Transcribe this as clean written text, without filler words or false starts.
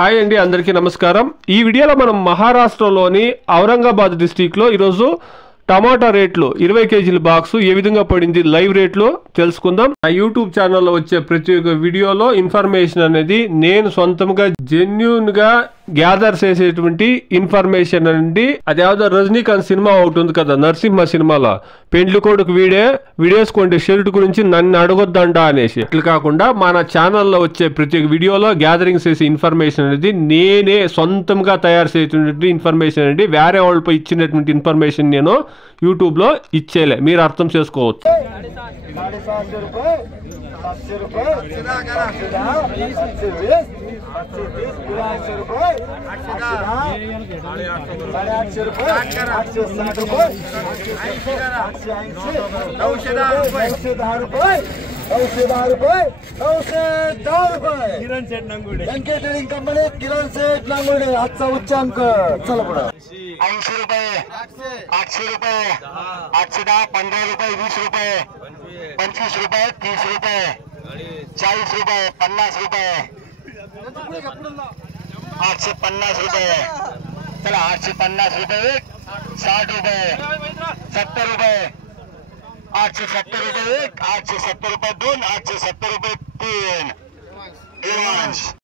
హాయ్ అండి, అందరికీ నమస్కారం। ఈ వీడియోలో మనం మహారాష్ట్రలోని ఔరంగాబాద్ డిస్ట్రిక్ట్లో ఈరోజు టమాటా రేట్లు 20 కేజీల బాక్స్ ఏ విధంగా పడింది లైవ్ రేట్లో తెలుసుకుందాం। నా యూట్యూబ్ ఛానల్లో వచ్చే ప్రతి ఒక్క వీడియోలో ఇన్ఫర్మేషన్ అనేది నేను సొంతంగా జెన్యూన్ గా గ్యాదర్ చేసేటువంటి ఇన్ఫర్మేషన్ అండి। అదేదో రజనీకాంత్ సినిమా ఒకటి ఉంది కదా, నరసింహ సినిమాలో పెండ్లి కొడుకు వీడేసుకుంటే షర్ట్ గురించి నన్ను అడగొద్దంట అనేసి, ఇట్లా కాకుండా మన ఛానల్లో వచ్చే ప్రతి ఒక్క వీడియోలో గ్యాదరింగ్ చేసే ఇన్ఫర్మేషన్ అనేది నేనే సొంతంగా తయారు చేసేటువంటి ఇన్ఫర్మేషన్ అండి। వేరే వాళ్ళపై ఇచ్చినటువంటి ఇన్ఫర్మేషన్ నేను యూట్యూబ్లో ఇచ్చేలే, మీరు అర్థం చేసుకోవచ్చు। कंपनी किरण सेठ नांगुडे आजचा उच्चांक चला पुढे 80 रुपये 800 रुपये 810 15 रुपये 20 रुपये 25 रुपये 30 रुपये 40 रुपये 50 रुपये 850 रुपये चला 850 रुपये 60 रुपये 70 रुपये 870 रुपये 870 रुपये 2 870 रुपये 3